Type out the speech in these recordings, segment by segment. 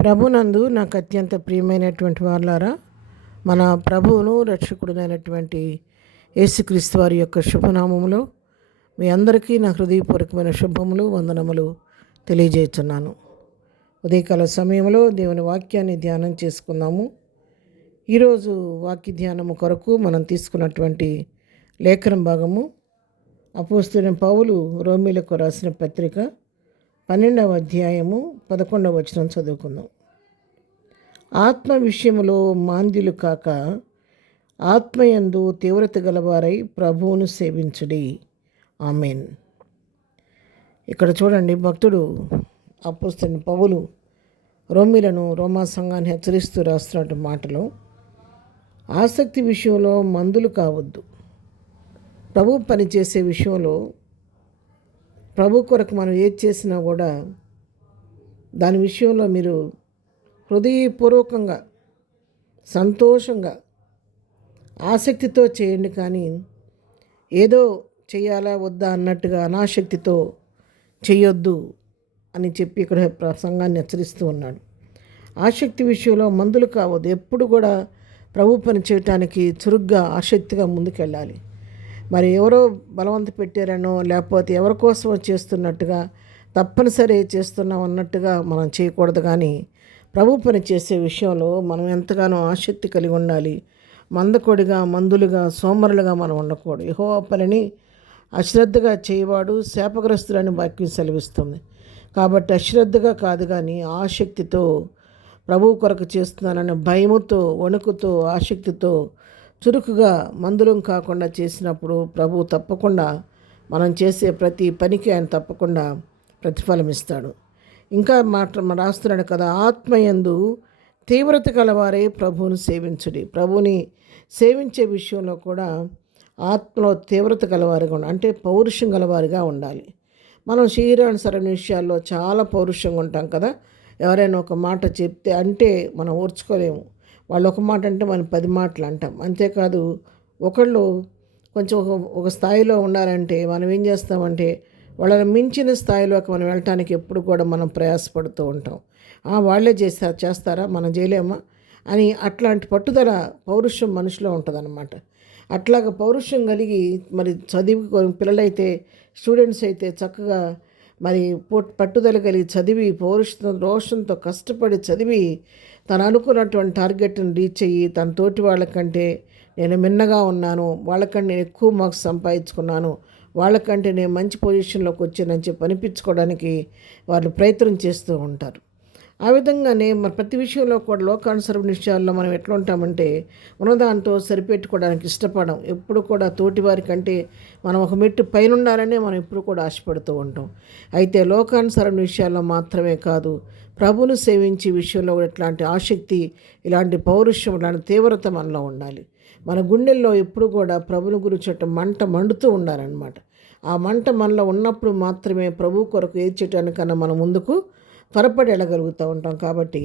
ప్రభునందు నాకు అత్యంత ప్రియమైనటువంటి వాళ్ళారా, మన ప్రభువును రక్షకుడునైనటువంటి యేసుక్రీస్తు వారి యొక్క శుభనామములో మీ అందరికీ నా హృదయపూర్వకమైన శుభములు వందనములు తెలియజేస్తున్నాను. ఉదయకాల సమయంలో దేవుని వాక్యాన్ని ధ్యానం చేసుకుందాము. ఈరోజు వాక్య ధ్యానము కొరకు మనం తీసుకున్నటువంటి లేఖన భాగము అపోస్తలుడైన పౌలు రోమీయులకు రాసిన పత్రిక 12వ అధ్యాయము 11వ వచనం చదువుకుందాం. ఆత్మ విషయములో మాంద్యులు కాక ఆత్మయందు తీవ్రత గలవారై ప్రభువును సేవించుడి. ఆమెన్. ఇక్కడ చూడండి, భక్తుడు అపోస్తలుడైన పౌలు రోమా సంఘాన్ని హెచ్చరిస్తూ రాస్తున్న మాటలు, ఆసక్తి విషయంలో మందులు కావద్దు. ప్రభు పనిచేసే విషయంలో ప్రభు కొరకు మనం ఏది చేసినా కూడా దాని విషయంలో మీరు హృదయపూర్వకంగా సంతోషంగా ఆసక్తితో చేయండి, కానీ ఏదో చేయాలా వద్దా అన్నట్టుగా అనాసక్తితో చేయొద్దు అని చెప్పి ఇక్కడ ప్రసంగాన్ని హెచ్చరిస్తూ ఉన్నాడు. ఆసక్తి విషయంలో మందులు కావద్దు. ఎప్పుడు కూడా ప్రభు పని చేయటానికి చురుగ్గా ఆసక్తిగా ముందుకెళ్ళాలి. మరి ఎవరో బలవంత పెట్టారనో లేకపోతే ఎవరి కోసమో చేస్తున్నట్టుగా తప్పనిసరి చేస్తున్నాం అన్నట్టుగా మనం చేయకూడదు. కానీ ప్రభు పని చేసే విషయంలో మనం ఎంతగానో ఆసక్తి కలిగి ఉండాలి. మందకొడిగా మందులుగా సోమరులుగా మనం ఉండకూడదు. యెహోవా పనిని అశ్రద్ధగా చేయవాడు శాపగ్రస్తులని వాక్యం సెలవిస్తుంది. కాబట్టి అశ్రద్ధగా కాదు, కానీ ఆసక్తితో ప్రభు కొరకు చేస్తున్నానని భయముతో వణుకుతో ఆసక్తితో చురుకుగా మందులం కాకుండా చేసినప్పుడు ప్రభు తప్పకుండా మనం చేసే ప్రతి పనికి ఆయన తప్పకుండా ప్రతిఫలం ఇస్తాడు. ఇంకా రాస్తున్నాడు కదా, ఆత్మయందు తీవ్రత కలవారే ప్రభువును సేవించుడి. ప్రభువుని సేవించే విషయంలో కూడా ఆత్మలో తీవ్రత గలవారిగా ఉండాలి, అంటే పౌరుషం గలవారిగా ఉండాలి. మనం శరీరానుసరణ విషయాల్లో చాలా పౌరుషంగా ఉంటాం కదా. ఎవరైనా ఒక మాట చెప్తే అంటే మనం ఓర్చుకోలేము. వాళ్ళు ఒక మాట అంటే మనం 10 మాటలు అంటాం. అంతేకాదు, ఒకళ్ళు కొంచెం ఒక స్థాయిలో ఉండాలంటే మనం ఏం చేస్తామంటే వాళ్ళని మించిన స్థాయిలోకి మనం వెళ్ళటానికి ఎప్పుడు కూడా మనం ప్రయాసపడుతూ ఉంటాం. వాళ్ళే చేస్తారా, మనం చేయలేమా అని అట్లాంటి పట్టుదల పౌరుషం మనిషిలో ఉంటుందన్నమాట. అట్లాగా పౌరుషం కలిగి మరి చదివి పిల్లలైతే స్టూడెంట్స్ అయితే చక్కగా మరి పట్టుదల కలిగి చదివి పౌరుషంతో రోషంతో కష్టపడి చదివి తను అనుకున్నటువంటి టార్గెట్ని రీచ్ అయ్యి తన తోటి వాళ్ళకంటే నేను మిన్నగా ఉన్నాను, వాళ్ళకంటే నేను ఎక్కువ మార్క్స్ సంపాదించుకున్నాను, వాళ్ళకంటే నేను మంచి పొజిషన్లోకి వచ్చానని చెప్పి అనిపించుకోవడానికి వాళ్ళు ప్రయత్నం చేస్తూ ఉంటారు. ఆ విధంగానే మన ప్రతి విషయంలో కూడా లోకానుసరణ విషయాల్లో మనం ఎట్లా ఉంటామంటే ఉన్నదాంతో సరిపెట్టుకోవడానికి ఇష్టపడం. ఎప్పుడు కూడా తోటి వారి కంటే మనం ఒక మెట్టు పైన ఉండాలనే మనం ఎప్పుడు కూడా ఆశపడుతూ ఉంటాం. అయితే లోకానుసరణ విషయాల్లో మాత్రమే కాదు, ప్రభువును సేవించే విషయంలో ఇట్లాంటి ఆసక్తి, ఇలాంటి పౌరుషం, ఇలాంటి తీవ్రత మనలో ఉండాలి. మన గుండెల్లో ఎప్పుడు కూడా ప్రభుని గురించి మంట మండుతూ ఉండాలన్నమాట. ఆ మంట మనలో ఉన్నప్పుడు మాత్రమే ప్రభు కొరకు ఏది చేయడానికన్నా మనం ముందుకు త్వరపడి వెళ్ళగలుగుతూ ఉంటాం. కాబట్టి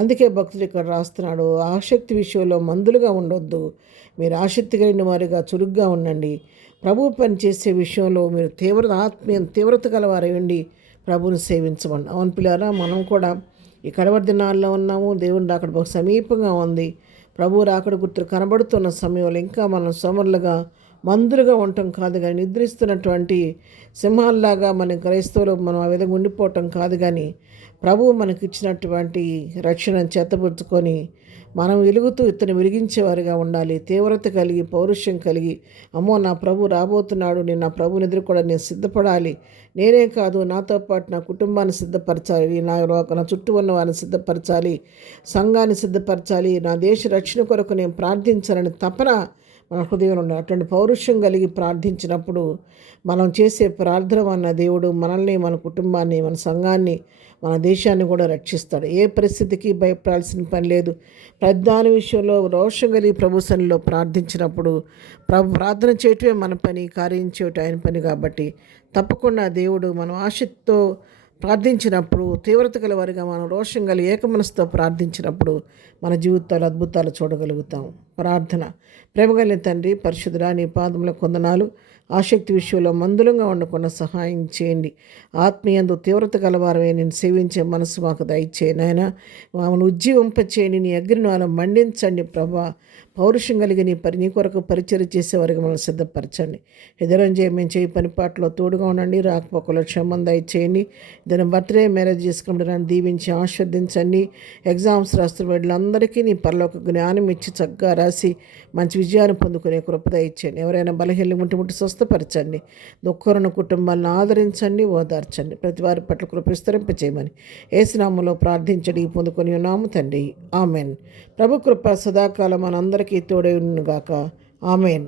అందుకే భక్తుడు ఇక్కడ రాస్తున్నాడు, ఆసక్తి విషయంలో మందులుగా ఉండొద్దు, మీరు ఆసక్తి కలిగిన వారిగా చురుగ్గా ఉండండి. ప్రభు పని చేసే విషయంలో మీరు తీవ్రత గలవారండి, ప్రభువుని సేవించమండి. అవును పిల్లారా, మనం కూడా ఈ కడవరి దినాల్లో ఉన్నాము. దేవుని రాకడ బహు సమీపంగా ఉంది. ప్రభు రాకడ గుర్తులు కనబడుతున్న సమయంలో ఇంకా మనం సోమరులుగా మందులుగా ఉండటం కాదు, కానీ నిద్రిస్తున్నటువంటి సింహాల్లాగా మన క్రైస్తవులు మనం ఆ విధంగా ఉండిపోవటం కాదు, కానీ ప్రభువు మనకి ఇచ్చినటువంటి రక్షణను చేతబుచ్చుకొని మనం వెలుగుతూ ఇతను వెలిగించేవారిగా ఉండాలి. తీవ్రత కలిగి పౌరుషం కలిగి, అమ్మో నా ప్రభు రాబోతున్నాడు, నేను నా ప్రభుని ఎదుర్కోవడం నేను సిద్ధపడాలి. నేనే కాదు, నాతో పాటు నా కుటుంబాన్ని సిద్ధపరచాలి, నా చుట్టూ ఉన్న వారిని సిద్ధపరచాలి, సంఘాన్ని సిద్ధపరచాలి, నా దేశ రక్షణ కొరకు నేను ప్రార్థించాలని తపన మన హృదయంలో ఉండాలి. అటువంటి పౌరుషం కలిగి ప్రార్థించినప్పుడు మనం చేసే ప్రార్థన అన్న దేవుడు మనల్ని, మన కుటుంబాన్ని, మన సంఘాన్ని, మన దేశాన్ని కూడా రక్షిస్తాడు. ఏ పరిస్థితికి భయపడాల్సిన పని లేదు. ప్రధాన విషయంలో రోషం కలిగి ప్రభు సన్నిధిలో ప్రార్థించినప్పుడు ప్రార్థన చేయటమే మన పని, కార్యం చేయటం ఆయన పని. కాబట్టి తప్పకుండా దేవుడు మనం ఆసక్తితో ప్రార్థించినప్పుడు, తీవ్రత గల వారిగా మనం రోషం కలిగి ఏకమనసుతో ప్రార్థించినప్పుడు మన జీవితాలు అద్భుతాలు చూడగలుగుతాం. ప్రార్థన. ప్రేమగలిగిన తండ్రి, పరిశుద్ధుడా, నీ పాదముల కొందనాలు. ఆసక్తి విషయంలో మందులంగా ఉండకుండా సహాయం చేయండి. ఆత్మీయందు తీవ్రత గలవారమే నేను సేవించే మనసు మాకు దయచేయండి. నాయన మమ్మల్ని ఉజ్జీవింపచేయండి. నీ అగ్ని అలా మండించండి ప్రభా. పౌరుషం కలిగి నీ కొరకు పరిచయం చేసేవారికి మనల్ని సిద్ధపరచండి. ఎదురం మేము చేయి పని పాటలో తోడుగా ఉండండి. రాకపోకలో క్షమం దయచేయండి. దాని బర్త్డే మ్యారేజ్ చేసుకుంటారని దీవించి ఆస్వాదించండి. ఎగ్జామ్స్ రాస్తున్న వీళ్ళందరికీ నీ పరలోక జ్ఞానం ఇచ్చి చక్కగా రాసి మంచి విజయాన్ని పొందుకునే కృప దయచేయండి. ఎవరైనా బలహీన ముట్టి స్వస్థపరచండి. దుఃఖరున్న కుటుంబాలను ఆదరించండి, ఓదార్చండి. ప్రతి వారి పట్ల కృప విస్తరింపచేయమని యేసునామములో ప్రార్థించడి పొందుకొని ఉన్నాము తండ్రి. ఆమెన్. ప్రభు కృప సదాకాలం మనందరికీ తోడై ఉండును గాక. ఆమెన్.